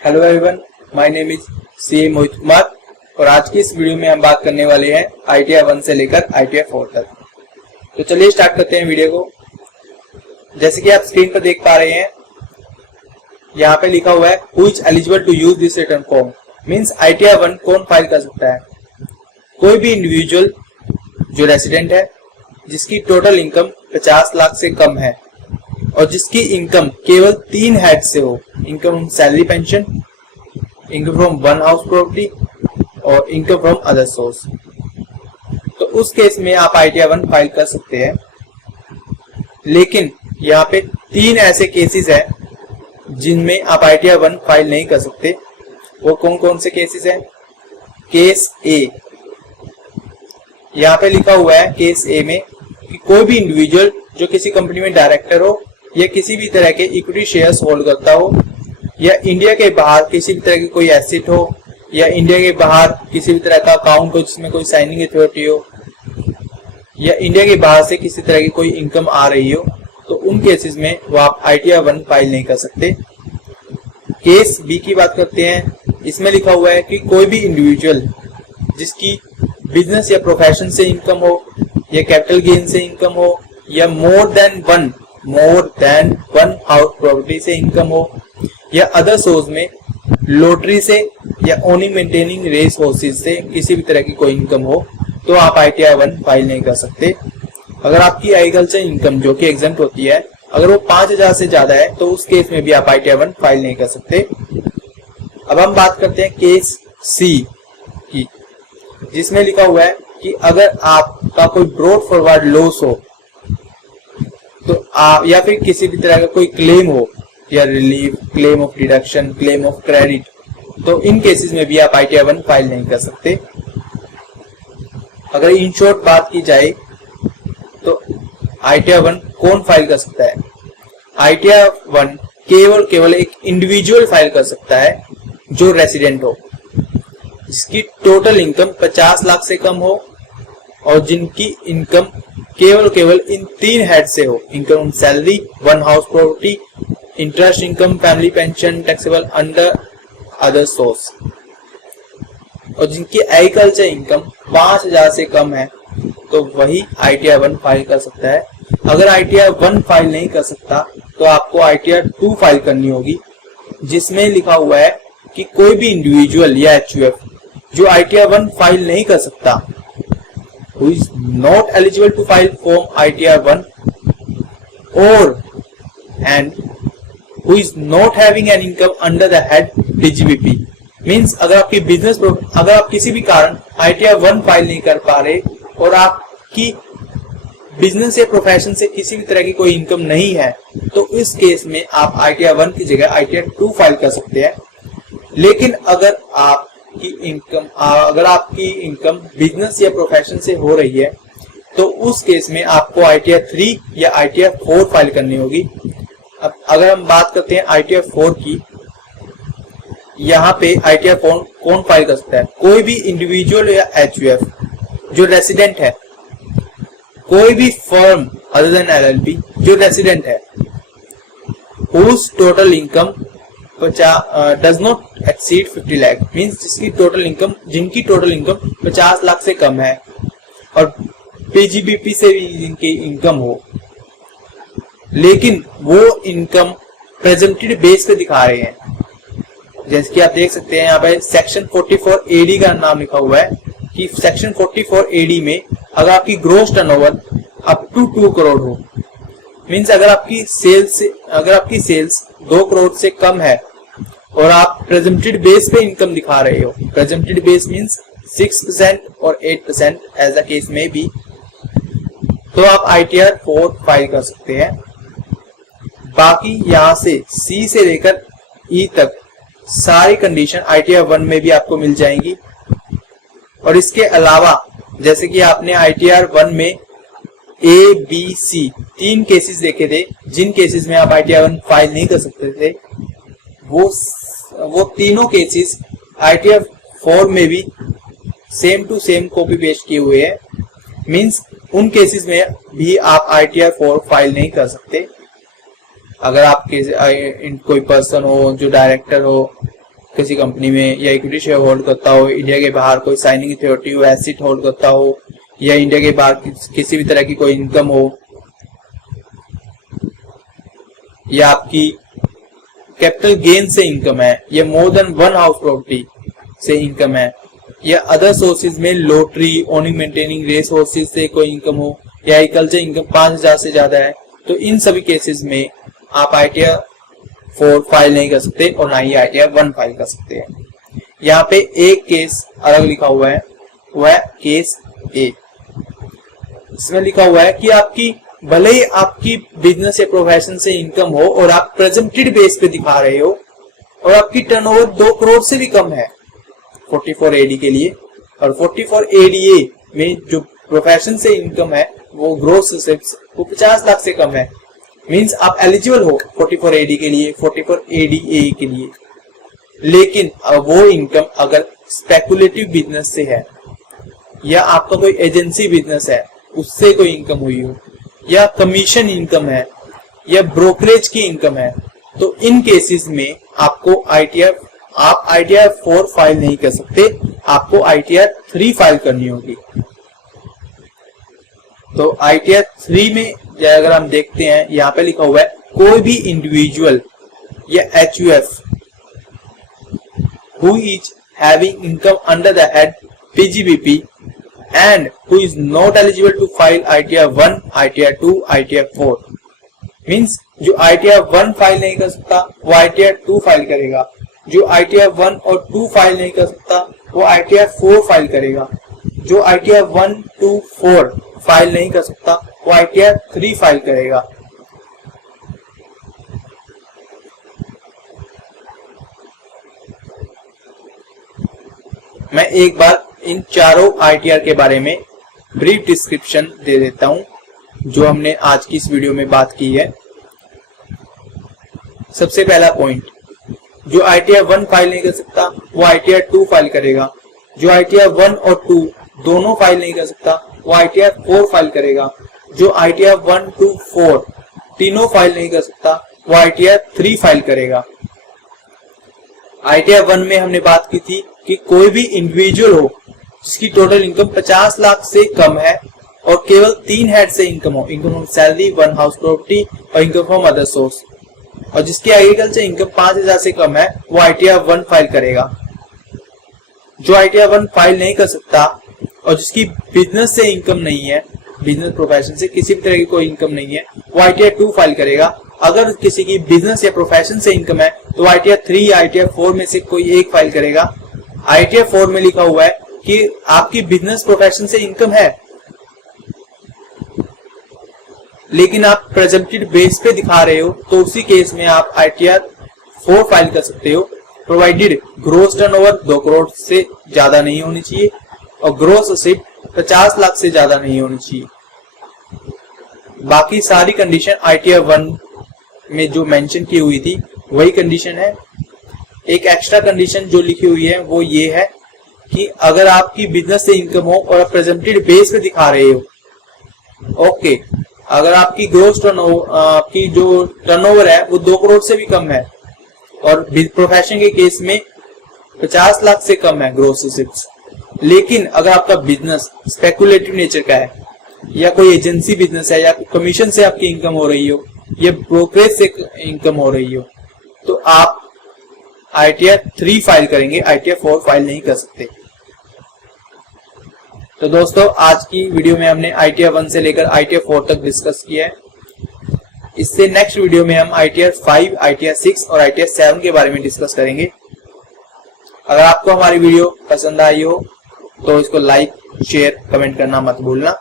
Hello everyone, my name is C Mohit Kumar और आज की इस वीडियो में हम बात करने वाले हैं ITR 1 से लेकर ITR 4 तक। तो चलिए स्टार्ट करते हैं वीडियो को। जैसे कि आप स्क्रीन पर देख पा रहे हैं, यहाँ पे लिखा हुआ है who is eligible to use this return form. Means ITR 1 कौन फाइल कर सकता है? कोई भी इंडिविजुअल जो रेसिडेंट है, जिसकी टोटल इनकम 50 लाख से कम है और जिसकी इनकम केवल 3 हेड से हो, income from salary pension, income from one house property और इनकम फ्रॉम अदर सोर्स। तो उस केस में आप ITR 1 फाइल कर सकते हैं। लेकिन यहाँ पे 3 ऐसे केसेस हैं जिनमें आप ITR 1 फाइल नहीं कर सकते। वो कौन कौन से केसेस हैं? केस ए, यहाँ पे लिखा हुआ है केस ए में कि कोई भी इंडिविजुअल जो किसी कंपनी में डायरेक्टर हो या किसी भी तरह के इक्विटी शेयर्स होल्ड करता हो या इंडिया के बाहर किसी भी तरह की कोई एसेट हो या इंडिया के बाहर किसी भी तरह का अकाउंट हो जिसमें कोई साइनिंग अथॉरिटी हो या इंडिया के बाहर से किसी तरह की कोई इनकम आ रही हो, तो उन केसेस में वो आप ITR 1 फाइल नहीं कर सकते। केस बी की बात करते हैं। इसमें लिखा हुआ है कि कोई भी इंडिविजुअल जिसकी बिजनेस या प्रोफेशन से इनकम हो या कैपिटल गेन से इनकम हो या more than one house property से इनकम हो या अदर सोर्स में लॉटरी से या ओनिंग मेंटेनिंग रेस हॉर्सेस से किसी भी तरह की कोई इनकम हो, तो आप ITR 1 फाइल नहीं कर सकते। अगर आपकी एग्रीकल्चर इनकम जो कि एग्जम्प्ट होती है, अगर वो 5000 से ज्यादा है तो उस केस में भी आप ITR 1 फाइल नहीं कर सकते। अब हम बात करते हैं केस सी की, जिसमें लिखा हुआ है कि अगर आपका कोई ब्रॉड फॉरवर्ड लॉस हो तो या फिर किसी भी तरह का कोई क्लेम हो या relief, claim of deduction, claim of credit, तो इन केसेस में भी आप ITR 1 फाइल नहीं कर सकते। अगर इन शॉर्ट बात की जाए तो ITR 1 कौन फाइल कर सकता है? ITR 1 केवल एक इंडिविजुअल फाइल कर सकता है जो रेसिडेंट हो, जिसकी टोटल इनकम 50 लाख से कम हो और जिनकी इनकम केवल इन 3 हेड से हो, income salary, one house property, interest income, family pension taxable under other source, और जिनकी एग्रीकल्चर इनकम 5000 से कम है, तो वही ITR 1 फाइल कर सकता है। अगर ITR 1 फाइल नहीं कर सकता तो आपको ITR 2 फाइल करनी होगी, जिसमें लिखा हुआ है कि कोई भी इंडिविजुअल या HUF जो ITR 1 फाइल नहीं कर सकता, who is not eligible to file form ITR 1 and who is not having an income under the head DGBP। Means अगर आप किसी भी कारण ITR 1 फाइल नहीं कर पा रहे और आपकी बिजनेस या प्रोफेशन से किसी भी तरह की कोई इनकम नहीं है, तो इस केस में आप ITR 1 की जगह ITR 2 फाइल कर सकते हैं। लेकिन अगर आपकी इनकम बिजनेस या प्रोफेशन से हो रही है, तो उस केस में आपको ITR 3 या ITR 4 फाइल करनी होगी। अब अगर हम बात करते हैं ITR 4 की, यहाँ पे ITR 4 कौन फाइल कर सकता है? कोई भी इंडिविजुअल या HUF जो रेसिडेंट है, कोई भी फर्म अदर देन LLP जो रेसिडेंट है, whose total income does not exceed 50 lakh, means जिनकी टोटल इनकम 50 लाख से कम है और PGBP से भी जिनकी इनकम हो, लेकिन वो इनकम प्रेजेंटेड बेस पे दिखा रहे हैं। जैसे कि आप देख सकते हैं यहाँ पे सेक्शन 44 AD का नाम लिखा हुआ है कि सेक्शन 44 AD में अगर आपकी gross turnover up to 2 crore हो, मीन्स अगर आपकी सेल्स 2 करोड़ से कम है और आप प्रेजेंटेड बेस पे इनकम दिखा रहे हो, प्रेजेंटेड बेस मीन्स 6% और 8% एज अ केस में भी, तो आप ITR 4 फाइल कर सकते हैं। बाकी यहाँ से C से लेकर E तक सारी कंडीशन ITR 1 में भी आपको मिल जाएंगी। और इसके अलावा जैसे कि आपने ITR 1 में A, B, C 3 केसेस देखे थे, जिन केसेस में आप ITR 1 फाइल नहीं कर सकते थे, वो तीनों केसेस ITR 4 में भी same to same copy paste किए हुए हैं। मींस उन केसेस में भी आप ITR 4 फाइल नहीं कर सकते। अगर आप कोई पर्सन हो जो डायरेक्टर हो किसी कंपनी में, या इक्विटी शेयर होल्ड करता हो, इंडिया के बाहर कोई साइनिंग अथॉरिटी हो, एसेट होल्ड करता हो, या इंडिया के बाहर किसी भी तरह की कोई इनकम हो, या आपकी कैपिटल गेन से इनकम है, या more than one house property से इनकम है, या अदर सोर्सेज में lottery, owning maintaining race horses से कोई इनकम हो, या एग्रीकल्चर इनकम 5,000 से ज्यादा है, तो इन सभी केसेस में आप ITR 4 फाइल नहीं कर सकते और ना ही ITR 1 फाइल कर सकते हैं। यहाँ पे एक केस अलग लिखा हुआ है, वह है केस ए। इसमें लिखा हुआ है कि आपकी भले ही आपकी बिजनेस या प्रोफेशन से इनकम हो और आप प्रेजेंटेड बेस पे दिखा रहे हो और आपकी टर्नओवर 2 करोड़ से भी कम है 44 AD के लिए, और 44 ADA में जो प्रोफेशन से इनकम है वो ग्रोस रिसीव्स वो 50 लाख से कम है, मींस आप एलिजिबल हो 44 AD के लिए, 44 ADA के लिए। लेकिन वो इनकम अगर स्पेकुलेटिव बिजनेस से है, या आपका कोई एजेंसी बिजनेस है उससे कोई इनकम हुई हो, या कमीशन इनकम है, या ब्रोकरेज की इनकम है, तो इन केसेस में आपको आप ITR 4 फाइल नहीं कर सकते, आपको ITR 3 फाइल करनी होगी। तो ITR 3 में अगर हम देखते हैं, यहाँ पे लिखा हुआ है कोई भी इंडिविजुअल या HUF who is having income under the head PGBP and who is not eligible to file ITR 1, ITR 2, ITR 4 means जो ITR 1 फाइल नहीं कर सकता वो ITR 2 फाइल करेगा, जो ITR 1 और 2 फाइल नहीं कर सकता वो ITR 4 फाइल करेगा, जो ITR 1, 2, 4 फाइल नहीं कर सकता वो ITR 3 फाइल करेगा। मैं एक बार इन चारों ITR के बारे में ब्रीफ डिस्क्रिप्शन दे देता हूं जो हमने आज की इस वीडियो में बात की है। सबसे पहला पॉइंट, जो ITR 1 फाइल नहीं कर सकता वो ITR 2 फाइल करेगा, जो ITR 1 और 2 दोनों फाइल नहीं कर सकता वो ITR 4 फाइल करेगा, जो ITR 1, 2, 4 तीनों फाइल नहीं कर सकता वो ITR 3 फाइल करेगा। ITR 1 में हमने बात की थी कि कोई भी इंडिविजुअल हो जिसकी टोटल इनकम 50 लाख से कम है और केवल 3 हेड से इनकम हो, income from salary, 1 house property और इनकम फ्रॉम अदर सोर्स, और जिसकी एग्रीकल्चर इनकम 5,000 से कम है वो ITR 1 फाइल करेगा। जो ITR 1 फाइल नहीं कर सकता और जिसकी बिजनेस से इनकम नहीं है, बिजनेस प्रोफेशन से किसी भी तरह की कोई इनकम नहीं है, वो ITR 2 फाइल करेगा। अगर किसी की बिजनेस या प्रोफेशन से इनकम है तो ITR 3 या ITR 4 में से कोई एक फाइल करेगा। ITR 4 में लिखा हुआ है कि आपकी बिजनेस प्रोफेशन से इनकम है लेकिन आप प्रेजेंटेड बेस पे दिखा रहे हो, तो उसी केस में आप ITR 4 फाइल कर सकते हो, प्रोवाइडेड ग्रोस टर्नओवर 2 करोड़ से ज्यादा नहीं होनी चाहिए और ग्रोस रिसीव्ड 50 लाख से ज्यादा नहीं होनी चाहिए। बाकी सारी कंडीशन ITR 1 में जो मेंशन की हुई थी वही कंडीशन है। एक एक्स्ट्रा कंडीशन जो लिखी हुई है वो ये है कि अगर आपकी बिजनेस से इनकम हो और आप प्रेजेंटेड बेस पे दिखा रहे हो, ओके, अगर आपकी ग्रोस टर्नओवर, आपकी जो टर्नओवर है वो 2 करोड़ से भी कम है और प्रोफेशन के केस में 50 लाख से कम है ग्रोस रिसीव्स, लेकिन अगर आपका बिजनेस स्पेकुलेटिव नेचर का है या कोई एजेंसी बिजनेस है या कमीशन से आपकी इनकम हो रही हो या ब्रोकरेज से इनकम हो रही हो, तो आप ITR 3 फाइल करेंगे, ITR 4 फाइल नहीं कर सकते। तो दोस्तों आज की वीडियो में हमने ITR 1 से लेकर ITR 4 तक डिस्कस किया है। इससे नेक्स्ट वीडियो में हम ITR 5, ITR 6 और ITR 7 के बारे में डिस्कस करेंगे। अगर आपको हमारी वीडियो पसंद आई हो तो इसको लाइक, शेयर, कमेंट करना मत भूलना।